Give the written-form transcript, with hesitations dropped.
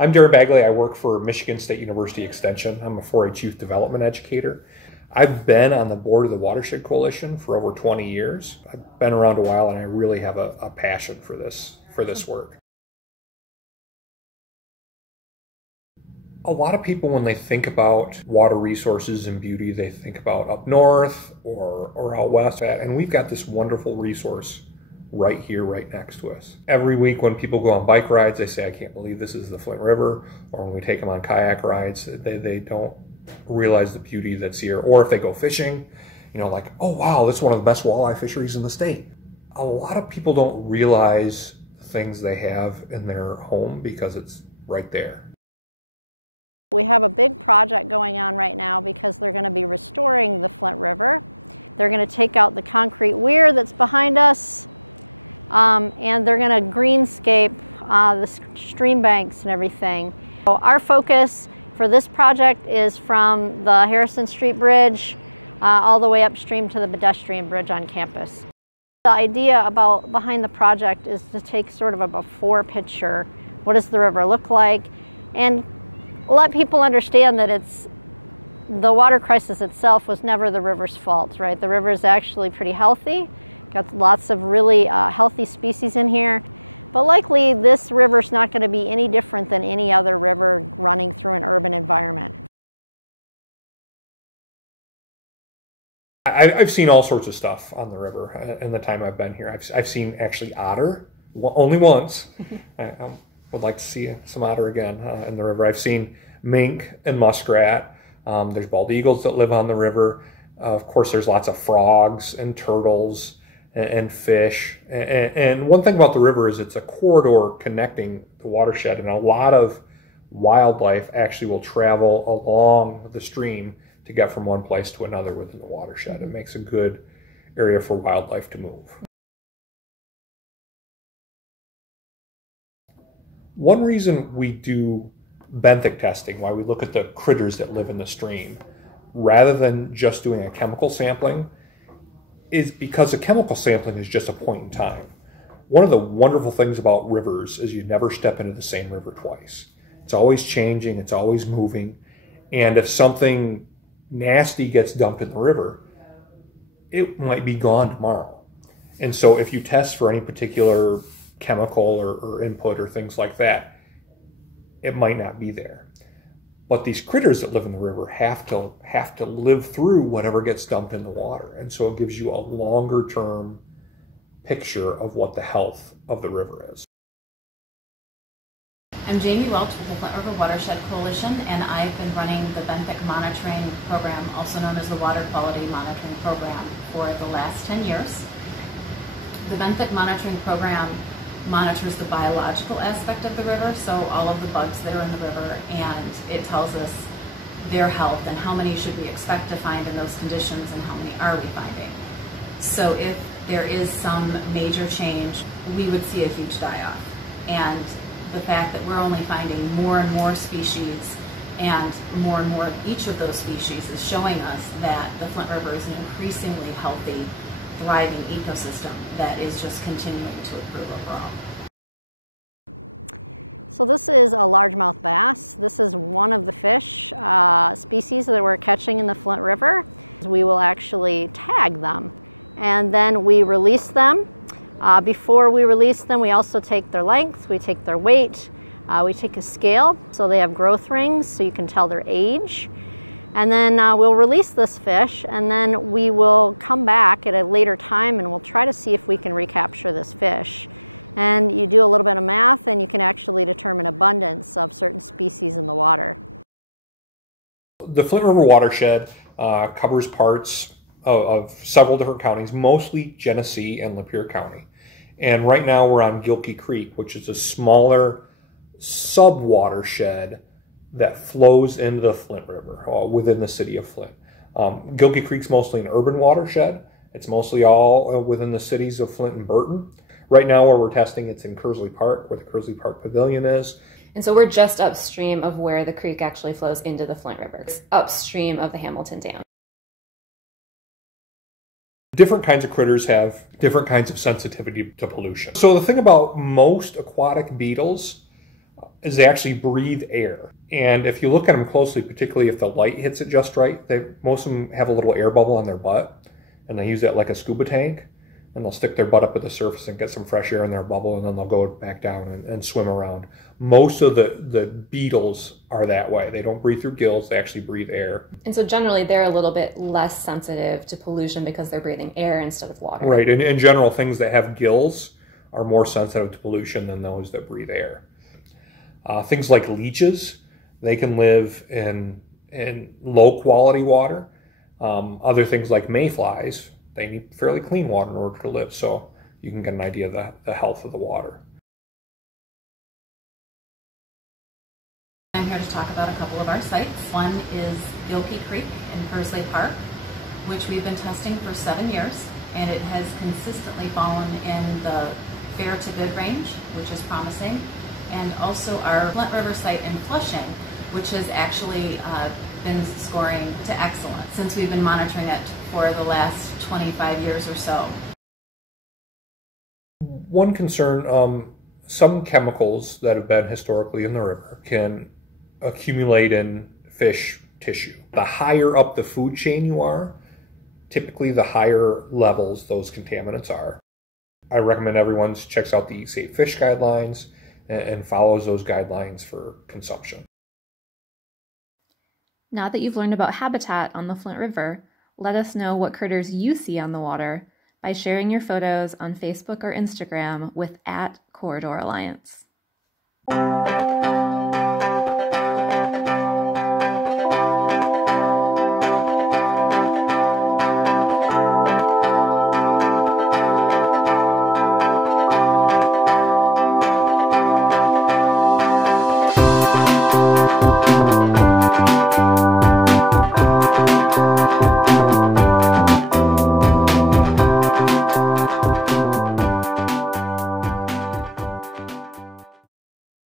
I'm Darren Bagley. I work for Michigan State University Extension. I'm a 4-H youth development educator. I've been on the board of the Watershed Coalition for over 20 years. I've been around a while, and I really have a passion for this work. A lot of people, when they think about water resources and beauty, they think about up north or out west, and we've got this wonderful resource right here, right next to us. Every week when people go on bike rides, they say, I can't believe this is the Flint River. Or when we take them on kayak rides, they don't realize the beauty that's here. Or if they go fishing, like, oh wow, this is one of the best walleye fisheries in the state. A lot of people don't realize the things they have in their home because it's right there. I've seen all sorts of stuff on the river in the time I've been here. I've seen actually otter, only once. I would like to see some otter again in the river. I've seen mink and muskrat. There's bald eagles that live on the river. Of course, there's lots of frogs and turtles and fish. And one thing about the river is it's a corridor connecting the watershed, and a lot of wildlife actually will travel along the stream to get from one place to another within the watershed. It makes a good area for wildlife to move. One reason we do benthic testing, why we look at the critters that live in the stream, rather than just doing a chemical sampling, is because a chemical sampling is just a point in time. One of the wonderful things about rivers is you never step into the same river twice. It's always changing, it's always moving, and if something nasty gets dumped in the river, it might be gone tomorrow. And so if you test for any particular chemical or input or things like that, it might not be there. But these critters that live in the river have to live through whatever gets dumped in the water. And so it gives you a longer term picture of what the health of the river is. I'm Jamie Welch with the Flint River Watershed Coalition, and I've been running the benthic monitoring program, also known as the Water Quality Monitoring Program, for the last 10 years. The benthic monitoring program monitors the biological aspect of the river, so all of the bugs that are in the river, and it tells us their health and how many should we expect to find in those conditions and how many are we finding. So if there is some major change, we would see a huge die-off. And the fact that we're only finding more and more species and more of each of those species is showing us that the Flint River is an increasingly healthy, thriving ecosystem that is just continuing to improve overall. The Flint River watershed covers parts of several different counties, mostly Genesee and Lapeer County. And right now we're on Gilkey Creek, which is a smaller sub-watershed that flows into the Flint River within the city of Flint. Gilkey Creek's mostly an urban watershed. It's mostly all within the cities of Flint and Burton. Right now where we're testing, it's in Kersley Park, where the Kersley Park Pavilion is. And so we're just upstream of where the creek actually flows into the Flint River. It's upstream of the Hamilton Dam. Different kinds of critters have different kinds of sensitivity to pollution. So the thing about most aquatic beetles, is they actually breathe air. And if you look at them closely, particularly if the light hits it just right, most of them have a little air bubble on their butt, and they use that like a scuba tank, and they'll stick their butt up at the surface and get some fresh air in their bubble, and then they'll go back down and swim around. Most of the beetles are that way. They don't breathe through gills, they actually breathe air. And so generally they're a little bit less sensitive to pollution because they're breathing air instead of water. Right, and in general, things that have gills are more sensitive to pollution than those that breathe air. Things like leeches, they can live in low quality water. Other things like mayflies, they need fairly clean water in order to live, so you can get an idea of the health of the water. I'm here to talk about a couple of our sites. One is Gilkey Creek in Pursley Park, which we've been testing for 7 years, and it has consistently fallen in the fair to good range, which is promising. And also our Flint River site in Flushing, which has actually been scoring to excellent since we've been monitoring it for the last 25 years or so. One concern, some chemicals that have been historically in the river can accumulate in fish tissue. The higher up the food chain you are, typically the higher levels those contaminants are. I recommend everyone checks out the Eat Safe Fish guidelines and follows those guidelines for consumption. Now that you've learned about habitat on the Flint River, let us know what critters you see on the water by sharing your photos on Facebook or Instagram with @Corridor Alliance.